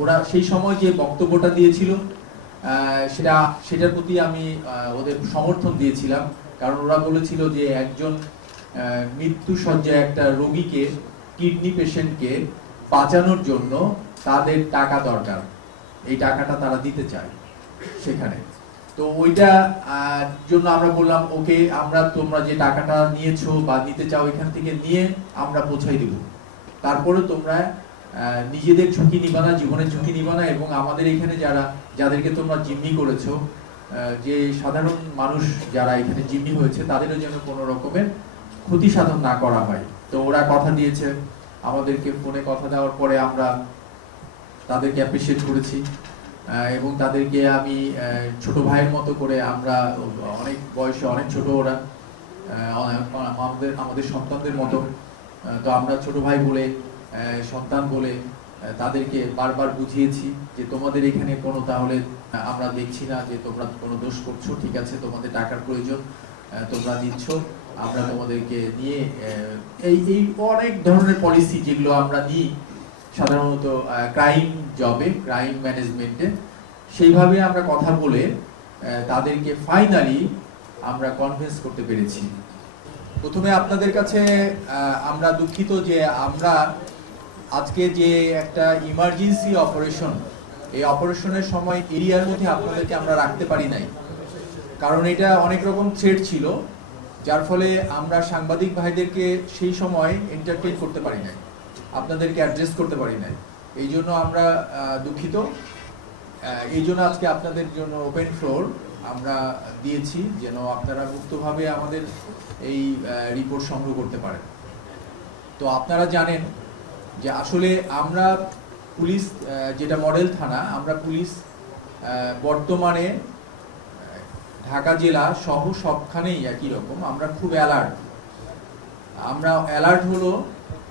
ওরা সেই সময় যে বক্তব্যটা দিয়েছিল সেটা, সেটার প্রতি আমি ওদের সমর্থন দিয়েছিলাম। কারণ ওরা বলেছিল যে একজন মৃত্যু সজ্জায় একটা রোগীকে, কিডনি পেশেন্টকে বাঁচানোর জন্য তাদের টাকা দরকার। এই টাকাটা তারা দিতে চায় সেখানে। তো ওইটা জন্য আমরা বললাম, ওকে, আমরা তোমরা যে টাকাটা নিয়েছো বা নিতে চাও এখান থেকে নিয়ে আমরা পৌঁছাই দিব। তারপরে তোমরা নিজেদের ঝুঁকি নিবা না, জীবনের ঝুঁকি নিবা না, এবং আমাদের এখানে যারা, যাদেরকে তোমরা জিম্মি করেছ যে সাধারণ মানুষ যারা এখানে জিম্মি হয়েছে, তাদেরও যেন কোনো রকমের ক্ষতি সাধন না করা হয়। তো ওরা কথা দিয়েছে, আমাদেরকে ফোনে কথা দেওয়ার পরে আমরা তাদেরকে অ্যাপ্রিসিয়েট করেছি এবং তাদেরকে আমি ছোট ভাইয়ের মতো করে আমরা অনেক বয়সে অনেক ছোট ওরা আমাদের আমাদের সন্তানদের মতো তো আমরা ছোট ভাই বলে সন্তান বলে তাদেরকে বারবার বুঝিয়েছি যে তোমাদের এখানে কোনো তাহলে আমরা দেখছি না যে তোমরা কোনো দোষ করছ, ঠিক আছে, তোমাদের টাকার প্রয়োজন তোমরা দিচ্ছ, আমরা তোমাদেরকে নিয়ে এই এই অনেক ধরনের পলিসি যেগুলো আমরা নিই, সাধারণত ক্রাইম জবে ক্রাইম ম্যানেজমেন্টে সেইভাবে আমরা কথা বলে তাদেরকে ফাইনালি আমরা কনভিন্স করতে পেরেছি। প্রথমে আপনাদের কাছে আমরা দুঃখিত যে আমরা আজকে যে একটা ইমার্জেন্সি অপারেশন এই অপারেশনের সময় এরিয়ার মধ্যে আপনাদেরকে আমরা রাখতে পারি নাই। কারণ এটা অনেক রকম থ্রেড ছিল, যার ফলে আমরা সাংবাদিক ভাইদেরকে সেই সময় এন্টারটেইন করতে পারি নাই, আপনাদেরকে অ্যাড্রেস করতে পারি নাই। এই জন্য আমরা দুঃখিত। এই জন্য আজকে আপনাদের জন্য ওপেন ফ্লোর আমরা দিয়েছি, যেন আপনারা মুক্তভাবে আমাদের এই রিপোর্ট সংগ্রহ করতে পারেন। তো আপনারা জানেন যে আসলে আমরা পুলিশ যেটা মডেল থানা, আমরা পুলিশ বর্তমানে ঢাকা জেলা সহ সবখানেই একই রকম। আমরা খুব অ্যালার্ট আমরা অ্যালার্ট হলো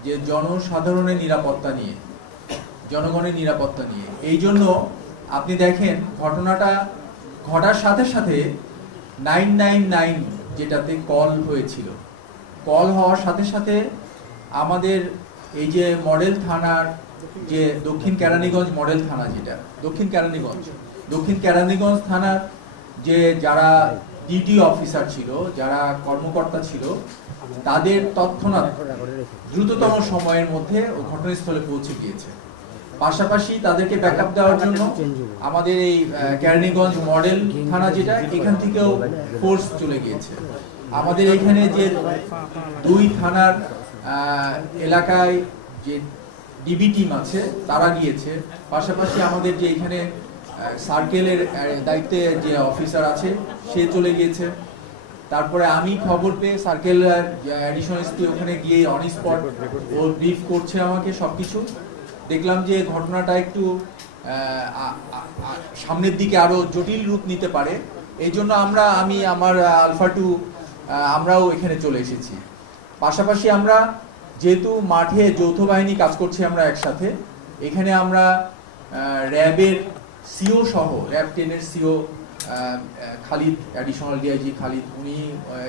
যে জনসাধারণের নিরাপত্তা নিয়ে, জনগণের নিরাপত্তা নিয়ে। এই জন্য আপনি দেখেন, ঘটনাটা ঘটার সাথে সাথে নাইন নাইন নাইন যেটাতে কল হয়েছিল। কল হওয়ার সাথে সাথে আমাদের এই যে মডেল থানার যে দক্ষিণ কেরানীগঞ্জ মডেল থানা যেটা, দক্ষিণ কেরানীগঞ্জ দক্ষিণ কেরানীগঞ্জ থানার যে যারা ডিটি অফিসার ছিল, যারা কর্মকর্তা ছিল, তাদের তৎক্ষণাৎ দ্রুততম সময়ের মধ্যে ঘটনাস্থলে পৌঁছে গিয়েছে। পাশাপাশি তাদেরকে ব্যাকআপ দেওয়ার জন্য আমাদের এই কেরানীগঞ্জ মডেল থানা যেটা, এখান থেকেও ফোর্স চলে গিয়েছে। আমাদের এখানে যে দুই থানার এলাকায় যে ডিবি টিম আছে, তারা গিয়েছে। পাশাপাশি আমাদের যে এখানে সার্কেলের দায়িত্বে যে অফিসার আছে, সে চলে গিয়েছে। তারপরে আমি খবর পেয়ে সার্কেল অ্যাডিশনাল এসপি ওখানে গিয়ে অন স্পট ও ব্রিফ করছে আমাকে সব কিছু দেখলাম যে ঘটনাটা একটু সামনের দিকে আরও জটিল রূপ নিতে পারে। এই জন্য আমরা, আমি আমার আলফা টু আমরাও এখানে চলে এসেছি। পাশাপাশি আমরা যেহেতু মাঠে যৌথ বাহিনী কাজ করছি আমরা একসাথে, এখানে আমরা র্যাবের সিও সহ, র্যাব টেনের CO Khalid additional DIG Khalid, উনি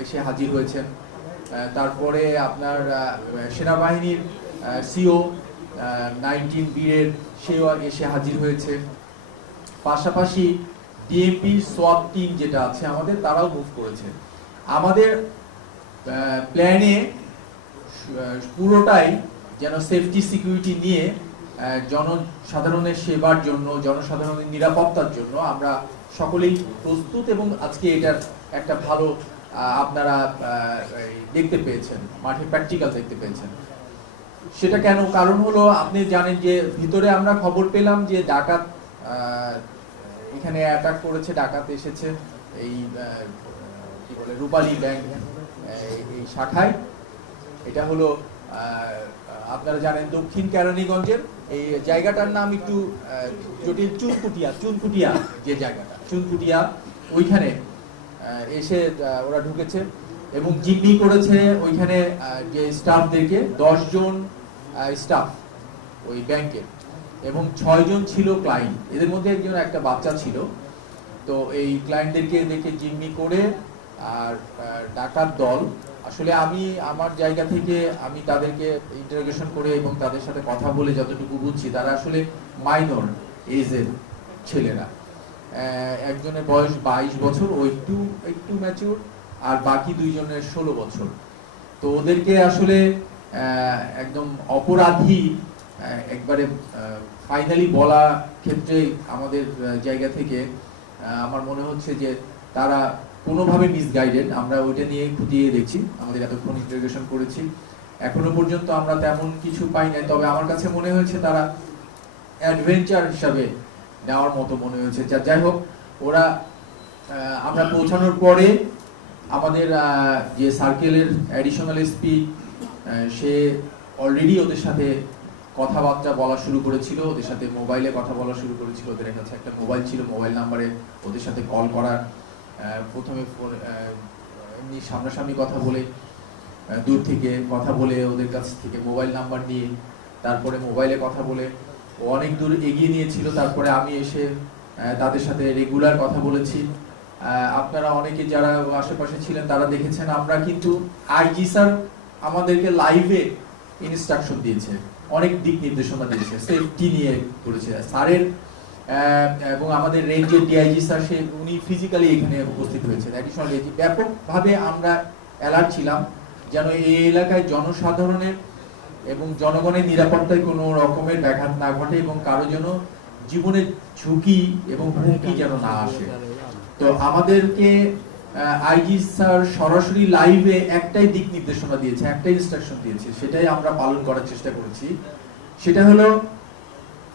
এসে হাজির হয়েছেন। তারপরে আপনার সেনাবাহিনীর সিও নাইনটিন বীরের সেও এসে হাজির হয়েছে। পাশাপাশি ডিএমপি সোয়াব টিম যেটা আছে আমাদের, তারাও মুভ করেছে। আমাদের প্ল্যানে পুরোটাই যেন সেফটি সিকিউরিটি নিয়ে জনসাধারণের সেবার জন্য, জনসাধারণের নিরাপত্তার জন্য আমরা সকলেই প্রস্তুত এবং আজকে এটার একটা ভালো আপনারা দেখতে পেয়েছেন মাঠে প্র্যাকটিক্যাল দেখতে পেয়েছেন। সেটা কেন? কারণ হলো আপনি জানেন যে ভিতরে আমরা খবর পেলাম যে ডাকাত এখানে অ্যাটাক করেছে, ডাকাত এসেছে এই কি বলে রূপালী ব্যাংক এই শাখায়। এটা হলো আপনারা জানেন দক্ষিণ কেরানীগঞ্জের, এই জায়গাটার নাম একটু জটিল, চুনকুটিয়া চুনকুটিয়া যে জায়গাটা, চুনকুটিয়া, ওইখানে এসে ওরা ঢুকেছে এবং জিম্মি করেছে ওইখানে যে স্টাফদেরকে জন স্টাফ ওই ব্যাংকের এবং ছয়জন ছিল ক্লায়েন্ট। এদের মধ্যে একজন একটা বাচ্চা ছিল। তো এই ক্লায়েন্টদেরকে দেখে জিম্মি করে আর ডাকাত দল আসলে আমি আমার জায়গা থেকে আমি তাদেরকে ইন্টারোগেশন করে এবং তাদের সাথে কথা বলে যতটুকু বুঝছি, তারা আসলে মাইনর এজের ছেলেরা। একজনের বয়স বাইশ বছর, ও একটু একটু ম্যাচিউর আর বাকি দুইজনের ষোলো বছর। তো ওদেরকে আসলে একদম অপরাধী একবারে ফাইনালি বলা ক্ষেত্রে আমাদের জায়গা থেকে আমার মনে হচ্ছে যে তারা কোনোভাবে মিসগাইডেড আমরা ওইটা নিয়ে খুঁটিয়ে দেখছি, আমাদের এতক্ষণ ইন্টারোগেশন করেছি। এখনও পর্যন্ত আমরা তেমন কিছু পাই নাই, তবে আমার কাছে মনে হয়েছে তারা অ্যাডভেঞ্চার হিসাবে নেওয়ার মতো মনে হয়েছে। যা যাই হোক, ওরা আমরা পৌঁছানোর পরে আমাদের যে সার্কেলের অ্যাডিশনাল এসপি সে অলরেডি ওদের সাথে কথাবার্তা বলা শুরু করেছিল, ওদের সাথে মোবাইলে কথা বলা শুরু করেছিল। ওদের কাছে একটা মোবাইল ছিল মোবাইল নাম্বারে ওদের সাথে কল করার প্রথমে এমনি সামনাসামনি কথা বলে দূর থেকে কথা বলে ওদের কাছ থেকে মোবাইল নাম্বার নিয়ে, তারপরে মোবাইলে কথা বলে। অনেক দূর এগিয়ে নিয়েছিল, তারপরে আমি এসে তাদের সাথে রেগুলার কথা বলেছি। আপনারা অনেকে যারা আশেপাশে ছিলেন, তারা দেখেছেন, আমরা কিন্তু আইজি স্যার আমাদেরকে লাইভে ইনস্ট্রাকশন দিয়েছে। অনেক দিক নির্দেশনা দিয়েছে। সেফটি নিয়ে করেছে স্যারের এবং আমাদের রেঞ্জের ডিআইজি স্যার সে, উনি ফিজিক্যালি এখানে উপস্থিত হয়েছেন। অ্যাডিশনাল এজি ব্যাপকভাবে আমরা অ্যালার্ট ছিলাম যেন এই এলাকায় জনসাধারণের এবং জনগণের নিরাপত্তায় কোনো রকমের ব্যাঘাত না ঘটে এবং কারও যেন জীবনের ঝুঁকি এবং হুমকি যেন না আসে। তো আমাদেরকে আইজি স্যার সরাসরি লাইভে একটাই দিক নির্দেশনা দিয়েছে, একটাই ইনস্ট্রাকশন দিয়েছে, সেটাই আমরা পালন করার চেষ্টা করেছি। সেটা হলো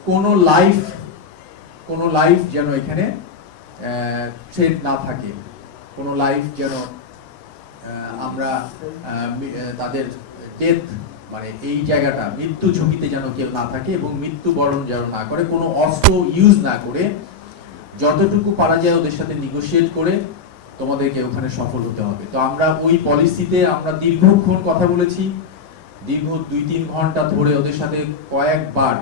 কোনো লাইফ কোনো লাইফ যেন এখানে থ্রেড না থাকে। কোনো লাইফ যেন আমরা তাদের ডেথ মানে এই জায়গাটা, মৃত্যু ঝুঁকিতে যেন কেউ না থাকে এবং মৃত্যু বরণ যেন না করে, কোনো অস্ত্র ইউজ না করে, যতটুকু পারা যায় ওদের সাথে নিগোশিয়েট করে তোমাদেরকে ওখানে সফল হতে হবে। তো আমরা ওই পলিসিতে আমরা দীর্ঘক্ষণ কথা বলেছি। দীর্ঘ দুই তিন ঘণ্টা ধরে ওদের সাথে কয়েকবার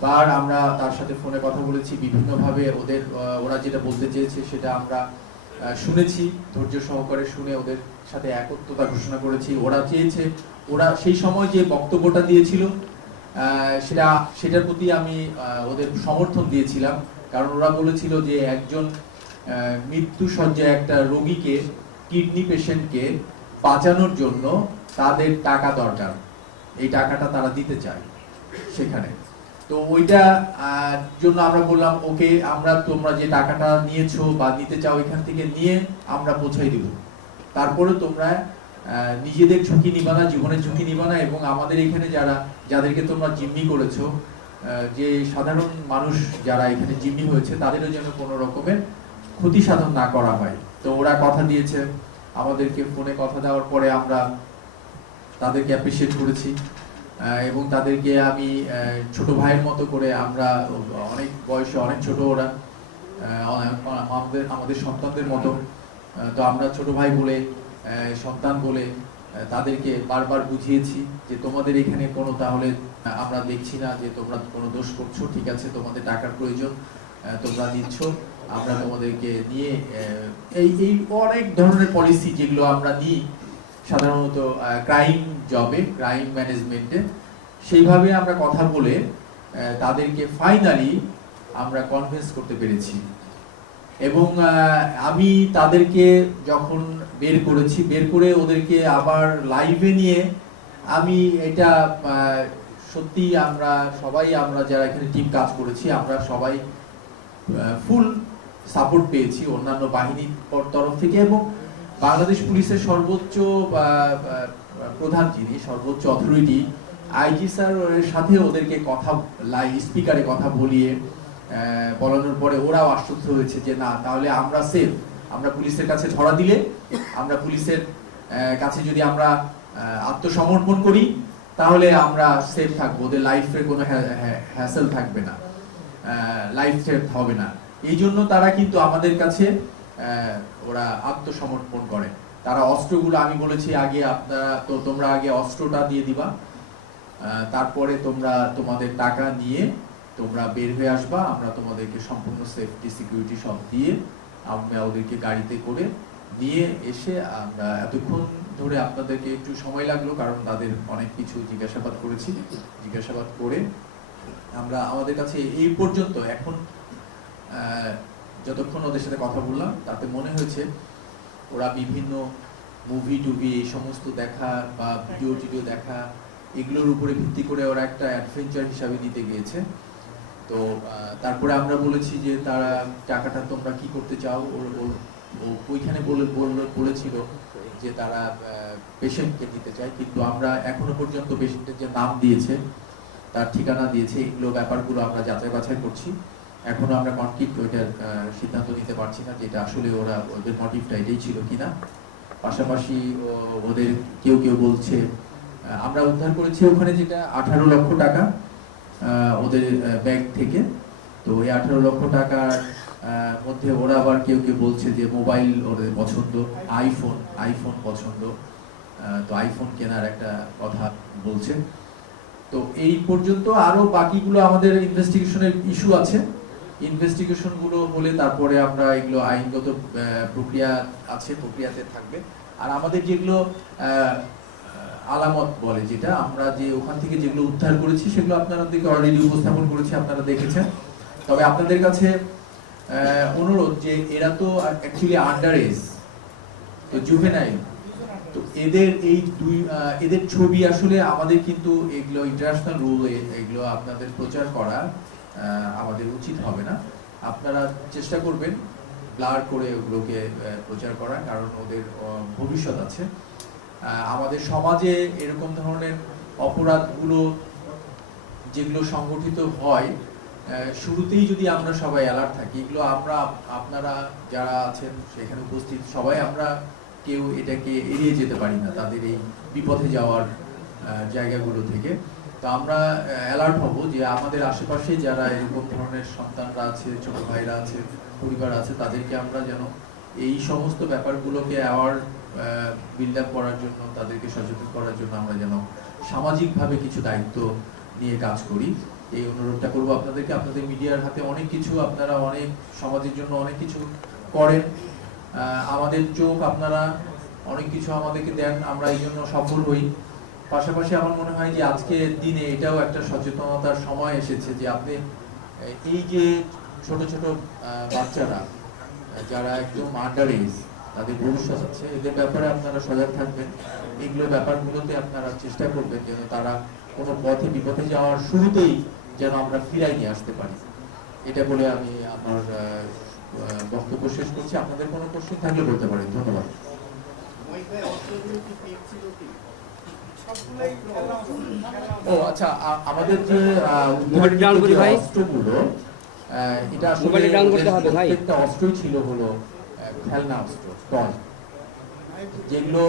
কয়েকবার আমরা তার সাথে ফোনে কথা বলেছি, বিভিন্নভাবে ওদের ওরা যেটা বলতে চেয়েছে সেটা আমরা শুনেছি, ধৈর্য সহকারে শুনে ওদের সাথে একত্রতা ঘোষণা করেছি। ওরা চেয়েছে, ওরা সেই সময় যে বক্তব্যটা দিয়েছিল সেটা, সেটার প্রতি আমি ওদের সমর্থন দিয়েছিলাম। কারণ ওরা বলেছিল যে একজন মৃত্যু সজ্জায় একটা রোগীকে, কিডনি পেশেন্টকে বাঁচানোর জন্য তাদের টাকা দরকার। এই টাকাটা তারা দিতে চায় সেখানে। তো ওইটা জন্য আমরা বললাম, ওকে, আমরা তোমরা যে টাকাটা নিয়েছো বা নিতে চাও এখান থেকে নিয়ে আমরা পৌঁছাই দিব। তারপরে তোমরা নিজেদের ঝুঁকি নিবা না, জীবনের ঝুঁকি নিবা না এবং আমাদের এখানে যারা, যাদেরকে তোমরা জিম্মি করেছ যে সাধারণ মানুষ যারা এখানে জিম্মি হয়েছে, তাদেরও যেন কোনো রকমের ক্ষতি সাধন না করা হয়। তো ওরা কথা দিয়েছে, আমাদেরকে ফোনে কথা দেওয়ার পরে আমরা তাদেরকে অ্যাপ্রিসিয়েট করেছি। এবং তাদেরকে আমি ছোট ভাইয়ের মতো করে আমরা অনেক বয়সে অনেক ছোট ওরা আমাদের আমাদের সন্তানদের মতো। তো আমরা ছোট ভাই বলে সন্তান বলে তাদেরকে বারবার বুঝিয়েছি যে তোমাদের এখানে কোনো তাহলে আমরা দেখছি না যে তোমরা কোনো দোষ করছ, ঠিক আছে, তোমাদের টাকার প্রয়োজন তোমরা নিচ্ছ আমরা তোমাদেরকে নিয়ে এই এই অনেক ধরনের পলিসি যেগুলো আমরা নিই, সাধারণত ক্রাইম জবে ক্রাইম ম্যানেজমেন্টে সেইভাবে আমরা কথা বলে তাদেরকে ফাইনালি আমরা কনভিন্স করতে পেরেছি। এবং আমি তাদেরকে যখন বের করেছি, বের করে ওদেরকে আবার লাইভে নিয়ে আমি এটা সত্যি আমরা সবাই, আমরা যারা এখানে টিম কাজ করেছি, আমরা সবাই ফুল সাপোর্ট পেয়েছি অন্যান্য বাহিনীর তরফ থেকে এবং বাংলাদেশ পুলিশের সর্বোচ্চ প্রধান যিনি, সর্বোচ্চ অথরিটি আইজি স্যার সাথে ওদেরকে কথা, লাই স্পিকারে কথা বলিয়ে বলানোর পরে ওরাও আশ্বস্ত হয়েছে যে না, তাহলে আমরা সেফ আমরা পুলিশের কাছে ধরা দিলে, আমরা পুলিশের কাছে যদি আমরা আত্মসমর্পণ করি, তাহলে আমরা সেফ থাকব। ওদের লাইফে কোনো হ্যাসেল থাকবে না। লাইফ সেফ হবে না। এই জন্য তারা কিন্তু আমাদের কাছে ওরা আত্মসমর্পণ করে। তারা অস্ত্রগুলো আমি বলেছি আগে আপনারা তো তোমরা আগে অস্ত্রটা দিয়ে দিবা। তারপরে তোমরা তোমাদের টাকা নিয়ে তোমরা বের হয়ে আসবা। আমরা তোমাদেরকে সম্পূর্ণ সেফটি সিকিউরিটি সব দিয়ে আমরা ওদেরকে গাড়িতে করে নিয়ে এসে আমরা এতক্ষণ ধরে আপনাদেরকে একটু সময় লাগল, কারণ তাদের অনেক কিছু জিজ্ঞাসাবাদ করেছি। জিজ্ঞাসাবাদ করে আমরা আমাদের কাছে এই পর্যন্ত। এখন যতক্ষণ ওদের সাথে কথা বললাম, তাতে মনে হয়েছে ওরা বিভিন্ন মুভি টুভি এই সমস্ত দেখা বা ভিডিও টিডিও দেখা এগুলোর উপরে ভিত্তি করে ওরা একটা অ্যাডভেঞ্চার হিসাবে নিতে গিয়েছে। তো তারপরে আমরা বলেছি যে তারা টাকাটা তোমরা কি করতে চাও? ওর ওইখানে বলে বলেছিল যে তারা পেশেন্টকে দিতে চায়। কিন্তু আমরা এখনও পর্যন্ত পেশেন্টের যে নাম দিয়েছে তার ঠিকানা দিয়েছে এগুলো ব্যাপারগুলো আমরা যাচাই বাছাই করছি। এখনও আমরা কনক্রিট ওইটার সিদ্ধান্ত নিতে পারছি না যে এটা আসলে ওরা ওদের মোটিভটা এটাই ছিল কিনা। পাশাপাশি ওদের কেউ কেউ বলছে আমরা উদ্ধার করেছি ওখানে যেটা আঠারো লক্ষ টাকা ওদের ব্যাংক থেকে। তো ওই আঠারো লক্ষ টাকার মধ্যে ওরা আবার কেউ কেউ বলছে যে মোবাইল ওদের পছন্দ আইফোন আইফোন পছন্দ। তো আইফোন কেনার একটা কথা বলছে। তো এই পর্যন্ত আরও বাকিগুলো আমাদের ইনভেস্টিগেশনের ইস্যু আছে। ইনভেস্টিগেশনগুলো হলে তারপরে আমরা এগুলো আইনগত প্রক্রিয়া আছে, প্রক্রিয়াতে থাকবে। আর আমাদের যেগুলো আলামত বলে যেটা, আমরা যে ওখান থেকে যেগুলো উদ্ধার করেছি, সেগুলো আপনাদেরকে অলরেডি উপস্থাপন করেছি, আপনারা দেখেছেন। তবে আপনাদের কাছে অনুরোধ যে এরা তো অ্যাকচুয়ালি আন্ডার এজ তো জুভেনাইল তো এদের এই দুই এদের ছবি আসলে আমাদের কিন্তু এগুলো ইন্টারন্যাশনাল রুল এগুলো আপনাদের প্রচার করা আমাদের উচিত হবে না। আপনারা চেষ্টা করবেন ব্লার করে ওগুলোকে প্রচার করা কারণ ওদের ভবিষ্যৎ আছে। আমাদের সমাজে এরকম ধরনের অপরাধগুলো যেগুলো সংগঠিত হয় শুরুতেই যদি আমরা সবাই অ্যালার্ট থাকি, এগুলো আমরা, আপনারা যারা আছেন সেখানে উপস্থিত, সবাই আমরা কেউ এটাকে এড়িয়ে যেতে পারি না তাদের এই বিপথে যাওয়ার জায়গাগুলো থেকে। তো আমরা অ্যালার্ট হব যে আমাদের আশেপাশে যারা এরকম ধরনের সন্তানরা আছে, ছোট ভাইরা আছে, পরিবার আছে, তাদেরকে আমরা যেন এই সমস্ত ব্যাপারগুলোকে অ্যাওয়ার বিল্ড আপ করার জন্য, তাদেরকে সচেতন করার জন্য আমরা যেন সামাজিকভাবে কিছু দায়িত্ব নিয়ে কাজ করি। এই অনুরোধটা করব আপনাদেরকে। আপনাদের মিডিয়ার হাতে অনেক কিছু, আপনারা অনেক সমাজের জন্য অনেক কিছু করেন। আমাদের চোখ আপনারা অনেক কিছু আমাদেরকে দেন, আমরা এই জন্য সফল হই। পাশাপাশি আমার মনে হয় যে আজকের দিনে এটাও একটা সচেতনতার সময় এসেছে যে আপনি এই যে ছোট ছোট বাচ্চারা যারা একদম আন্ডার এজ তাদের ভবিষ্যৎ আছে, এদের ব্যাপারে আপনারা সজাগ থাকবেন। এগুলো ব্যাপারগুলোতে আপনারা চেষ্টা করবেন যেন তারা কোনো পথে, বিপথে যাওয়ার শুরুতেই যেন আমরা ফিরাই নিয়ে আসতে পারি। এটা বলে আমি আমার বক্তব্য শেষ করছি। আপনাদের কোনো কোশ্চেন থাকলে বলতে পারেন। ধন্যবাদ। ও আচ্ছা আমাদের যে আহ, মোবাইলটা ডাউন করি ভাই। অস্ত্রগুলো এটা আসলে মোবাইলটা ডাউন করতে হবে ভাই। প্রত্যেকটা অস্ত্রই ছিল হলো খেলনা অস্ত্র টয় যেগুলো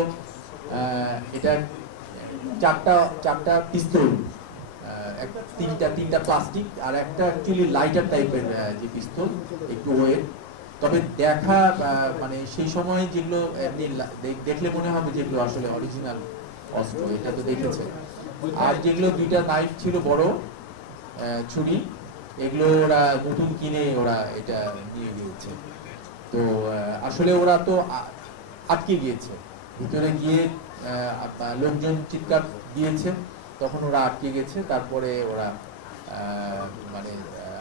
এটা চারটা চারটা পিস্তল তিনটা তিনটা প্লাস্টিক আর একটা অ্যাকচুয়ালি লাইটার টাইপের যে পিস্তল একটু ওয়েট তবে দেখা মানে সেই সময় যেগুলো দেখলে মনে হবে যেগুলো আসলে অরিজিনাল অস্ত্র এটা তো দেখেছে। আর যেগুলো দুইটা নাইফ ছিল বড় ছুরি, এগুলো ওরা নতুন কিনে ওরা এটা নিয়ে গিয়েছে। তো আসলে ওরা তো আটকে গিয়েছে। ভিতরে গিয়ে লোকজন চিৎকার দিয়েছে, তখন ওরা আটকে গেছে, তারপরে ওরা মানে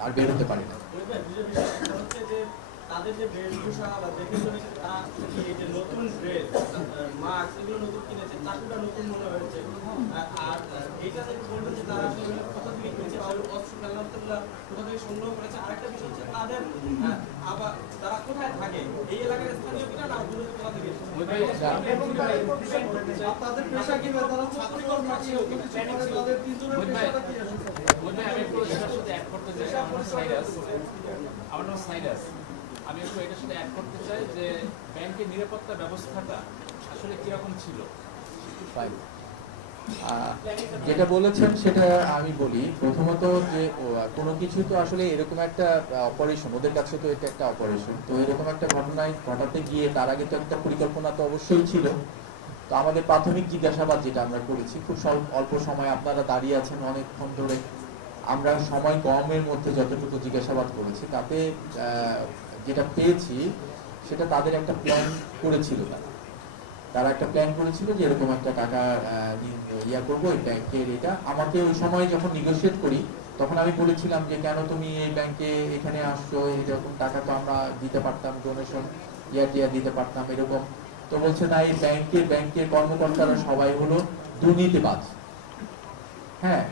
আর বেরোতে পারে না তাদের যে বেশভূষা বা দেখে শুনে তারা এই যে নতুন ড্রেস মাস্ক এগুলো নতুন কিনেছে চাকুটা নতুন মনে হয়েছে? আর আর এইটা থেকে বলবেন যে তারা আসলে কোথা থেকে কিনেছে আর অস্ত্র খেলনাগুলো কোথা থেকে সংগ্রহ করেছে আরেকটা বিষয় হচ্ছে তাদের আবার তারা কোথায় থাকে? এই এলাকার স্থানীয় কিনা না দূরে কোথা থেকে তাদের পেশা কি তারা প্ল্যানিং ছিল তাদের তিনজনের পেশাটা কি আসলে আমি একটু সাথে অ্যাড করতে চাই। আমার নাম সাইরাস। আমার নাম সাইরাস। আমি একটু এটার সাথে অ্যাড করতে চাই যে ব্যাংকের নিরাপত্তা ব্যবস্থাটা আসলে ছিল? যেটা বলেছেন সেটা আমি বলি। প্রথমত যে কোনো কিছু তো আসলে এরকম একটা অপারেশন ওদের কাছে তো এটা একটা অপারেশন তো এরকম একটা ঘটনায় ঘটাতে গিয়ে তার আগে তো একটা পরিকল্পনা তো অবশ্যই ছিল। তো আমাদের প্রাথমিক জিজ্ঞাসাবাদ যেটা আমরা করেছি, খুব অল্প সময় আপনারা দাঁড়িয়ে আছেন অনেকক্ষণ ধরে। আমরা সময় কমের মধ্যে যতটুকু জিজ্ঞাসাবাদ করেছি, তাতে যেটা পেয়েছি, সেটা তাদের একটা প্ল্যান করেছিল তারা। একটা প্ল্যান করেছিল যে এরকম একটা টাকা ইয়া করব, এই ব্যাংকের এটা। আমাকে ওই সময় যখন নিগোসিয়েট করি, তখন আমি বলেছিলাম যে, কেন তুমি এই ব্যাংকে এখানে আসছো? এরকম টাকা তো আমরা দিতে পারতাম ডোনেশন ইয়া টিয়া দিতে পারতাম, এরকম। তো বলছে, না, এই ব্যাংকে ব্যাংকের কর্মকর্তারা সবাই হলো দুর্নীতিবাজ। হ্যাঁ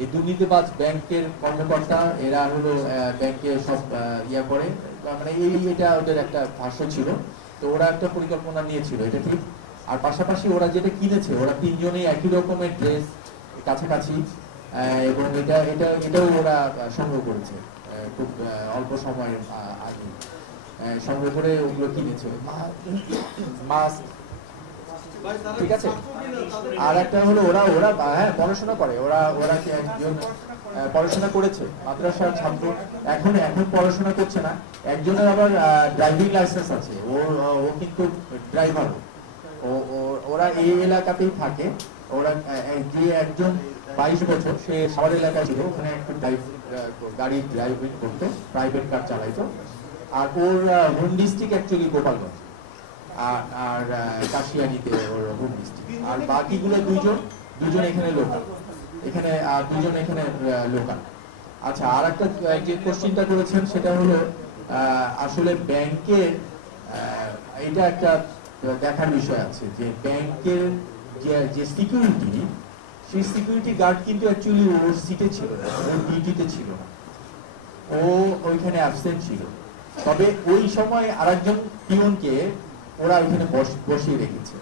এই দুর্নীতিবাজ ব্যাংকের কর্মকর্তা, এরা হলো ব্যাংকে সব ইয়া করে। মানে এই এটা ওদের একটা ভাষ্য ছিল। তো ওরা একটা পরিকল্পনা নিয়েছিল, এটা ঠিক। আর পাশাপাশি ওরা যেটা কিনেছে, ওরা তিনজনেই একই রকমের ড্রেস, কাছাকাছি এবং এটা এটা, এটাও ওরা সংগ্রহ করেছে খুব অল্প সময়ের আগে। সংগ্রহ করে ওগুলো কিনেছে। মাস্ক ঠিক আছে? আর একটা হলো ওরা ওরা হ্যাঁ পড়াশোনা করে। ওরা ওরা পড়াশোনা করেছে মাদ্রাসার ছাত্র। এখন এখন পড়াশোনা করছে না। একজনের আবার ড্রাইভিং লাইসেন্স আছে। ও ও কিন্তু ড্রাইভার ও ওরা এই এলাকাতেই থাকে। ওরা যে একজন বাইশ বছর, সে শহর এলাকায় ছিল। ওখানে একটু ড্রাইভ গাড়ি ড্রাইভিং করতো প্রাইভেট কার চালাইতো। আর ওর হোম ডিস্ট্রিক্ট অ্যাকচুয়ালি গোপালগঞ্জ। আর আর কাশিয়ানিতে ওর হোম ডিস্ট্রিক্ট আর বাকিগুলো দুইজন দুজন এখানে লোকাল এখানে আর দুজন এখানে লোকাল। আচ্ছা আর একটা যে কোশ্চিনটা করেছেন, সেটা হলো আসলে ব্যাংকে এটা একটা দেখার বিষয় আছে যে ব্যাংকের যে সিকিউরিটি সেই সিকিউরিটি গার্ড কিন্তু অ্যাকচুয়ালি ওর সিটে ছিল ওর ডিউটিতে ছিল ও ওইখানে অ্যাবসেন্ট ছিল। তবে ওই সময় আরেকজন পিয়নকে ওরা ওইখানে বস- বসিয়ে রেখেছে।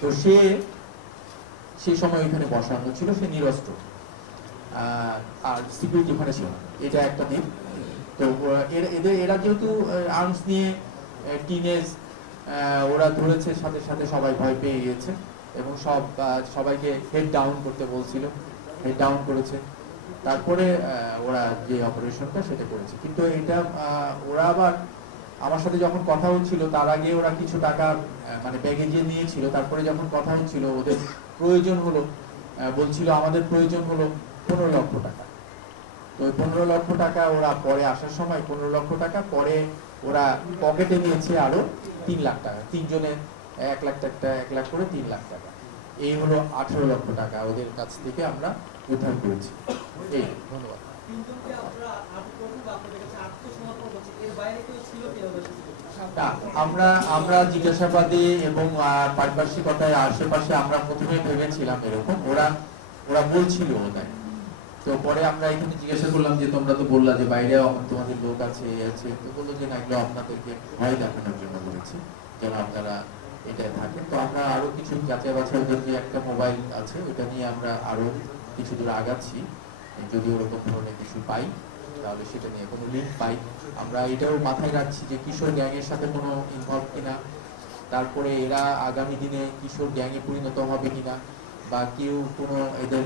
তো সে সেই সময় ওইখানে বসানো ছিল সে নিরস্ত্র। আর সিকিউরিটি ওখানে ছিল এটা একটা দিক। তো এদের, এরা যেহেতু আর্মস নিয়ে টিনেজ ওরা ধরেছে, সাথে সাথে সবাই ভয় পেয়ে গিয়েছে এবং সব সবাইকে হেড ডাউন করতে বলছিল। হেড ডাউন করেছে। তারপরে ওরা যে অপারেশনটা সেটা করেছে। কিন্তু এটা ওরা আবার আমার সাথে যখন কথা হচ্ছিল, তার আগে ওরা কিছু টাকা মানে ব্যাগে নিয়েছিল। তারপরে যখন কথা হচ্ছিল ওদের প্রয়োজন হলো বলছিল আমাদের প্রয়োজন হলো পনেরো লক্ষ টাকা। তো পনেরো লক্ষ টাকা ওরা পরে আসার সময়, পনেরো লক্ষ টাকা পরে ওরা পকেটে নিয়েছে আরও তিন লাখ টাকা। তিনজনে এক লাখ টাকা, এক লাখ করে তিন লাখ টাকা। এই হলো আঠেরো লক্ষ টাকা ওদের কাছ থেকে আমরা উদ্ধার করেছি। এই। ধন্যবাদ তিনজনকে আপনারা আটক করেছেন বা আপনাদের কাছে আত্মসমর্পণ করছে। এর বাইরে কেউ ছিল কি ওদের সাথে? না, আমরা আমরা জিজ্ঞাসাবাদে এবং পারিপার্শ্বিকতায় আশেপাশে আমরা প্রথমে ভেবেছিলাম এরকম, ওরা ওরা বলছিল ওদের। তো পরে আমরা এখানে জিজ্ঞাসা করলাম যে, তোমরা তো বললা যে বাইরে তোমাদের লোক আছে আছে। তো বলল যে, না, এগুলো আপনাদেরকে ভয় দেখানোর জন্য বলেছি যেন আপনারা এটা থাকেন। তো আমরা আরও কিছু যাচাই বাছাই যে একটা মোবাইল আছে, ওটা নিয়ে আমরা আরও কিছু দূর আগাচ্ছি, যদি ওরকম ধরনের কিছু পাই। তাহলে সেটা নিয়ে কোনো লিঙ্ক পাই। আমরা এটাও মাথায় রাখছি যে কিশোর গ্যাংয়ের সাথে কোনো ইনভলভ কিনা তারপরে এরা আগামী দিনে কিশোর গ্যাংয়ে পরিণত হবে কিনা বা কেউ কোনো এদের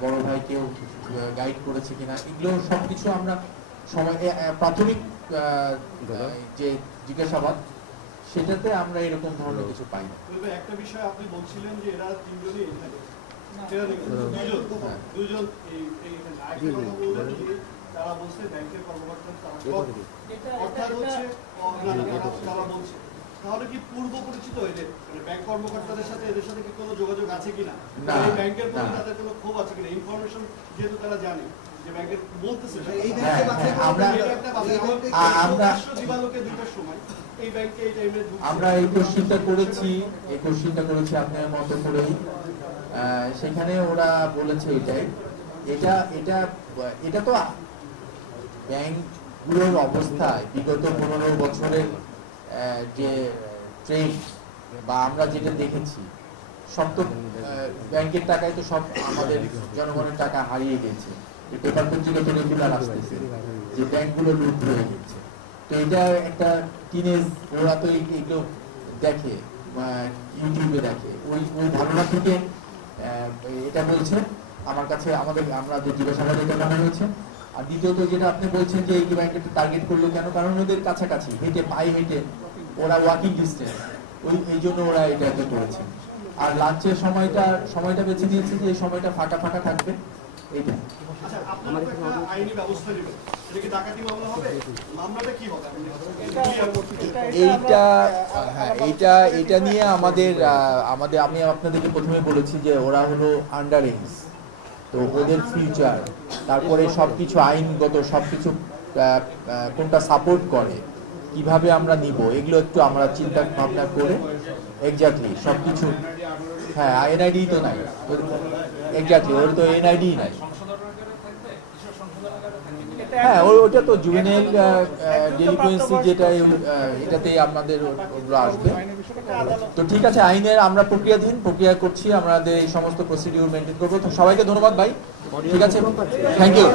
বড় ভাই কেউ গাইড করেছে কিনা এগুলো সবকিছু আমরা সময় প্রাথমিক আহ, যে জিজ্ঞাসাবাদ সেটাতে আমরা এরকম ধরনের কিছু পাই না। একটা বিষয় আপনি বলছিলেন যে এরা তিনজনই এখানে। হ্যাঁ। দুইজন এই এই এখানে। তারা বলছে ব্যাংকের কর্মকর্তা তারা অর্থাৎ হচ্ছে বলছে। তাহলে কি পূর্ব পরিচিত এদের মানে ব্যাংক কর্মকর্তাদের সাথে এদের সাথে কি কোনো যোগাযোগ আছে কিনা? এই ব্যাংকের প্রতি তাদের কোনো ক্ষোভ আছে কিনা? ইনফরমেশন যেহেতু তারা জানে যে ব্যাংকের বলতেছে এই হ্যাঁ, হ্যাঁ, আমরা- করা এটা একটা বাজে এই আমার- ব্যাংকে- আ- আমরা- প্রকাশ্য দিবালোকে দুইটার সময়। এই ব্যাংকে এই টাইমে আমরা এই কোশ্চিনটা করেছি এই কোশ্চিনটা করেছি আপনার মতো করেই। সেখানে ওরা বলেছে এটাই। এটা এটা এটা তো ব্যাংকগুলোর অবস্থায় বিগত পনেরো বছরের যে ট্রেন বা আমরা যেটা দেখেছি, সব তো ব্যাংকের টাকায় তো সব আমাদের জনগণের টাকা হারিয়ে গেছে। পেপার পত্রিকা তো রেগুলার আসতেছে যে ব্যাংকগুলো লুট হয়ে গেছে। তো এটা একটা টিনেজ ওরা তো এগুলো দেখে ইউটিউবে দেখে। ওই ওই ধারণা থেকে এটা বলছে, আমার কাছে আমাদের, আমরা যে জিজ্ঞাসাবাদে মনে হয়েছে আর দ্বিতীয়ত যেটা আপনি বলছেন যে এই ব্যাংকটা টার্গেট করল কেন? কারণ ওদের কাছাকাছি হেঁটে পায়ে হেঁটে ওরা ওয়াকিং ডিস্টেন্স ওই এই জন্য ওরা এটাকে করেছে। আর লাঞ্চের সময়টা সময়টা বেছে নিয়েছে যে এই সময়টা ফাঁকা ফাঁকা থাকবে। এইটা। আচ্ছা এটা এইটা হ্যাঁ এইটা এটা নিয়ে আমাদের আমাদের আমি আপনাদেরকে প্রথমে বলেছি যে ওরা হলো আন্ডার এজ তো ওদের ফিউচার তারপরে সব কিছু আইনগত সবকিছু আহ, আহ, কোনটা সাপোর্ট করে কীভাবে আমরা নিব এগুলো একটু আমরা চিন্তা ভাবনা করে এক্স্যাক্টলি সবকিছু হ্যাঁ এনআইডি তো নাই এক্স্যাক্টলি ওর তো এনআইডি নাই সংশোধনাগারে থাকবে কিশোর সংশোধনাগারে থাকবে হ্যাঁ ওটা তো জুভেনাইল ডেলিকুয়েন্সি যেটা এটাতেই আমাদের ওগুলো আসবে। তো ঠিক আছে, আইনের আমরা প্রক্রিয়াধীন, প্রক্রিয়া করছি, আমাদের এই সমস্ত প্রসিডিউর মেনটেন করব। তো সবাইকে ধন্যবাদ ভাই। ঠিক আছে? Thank you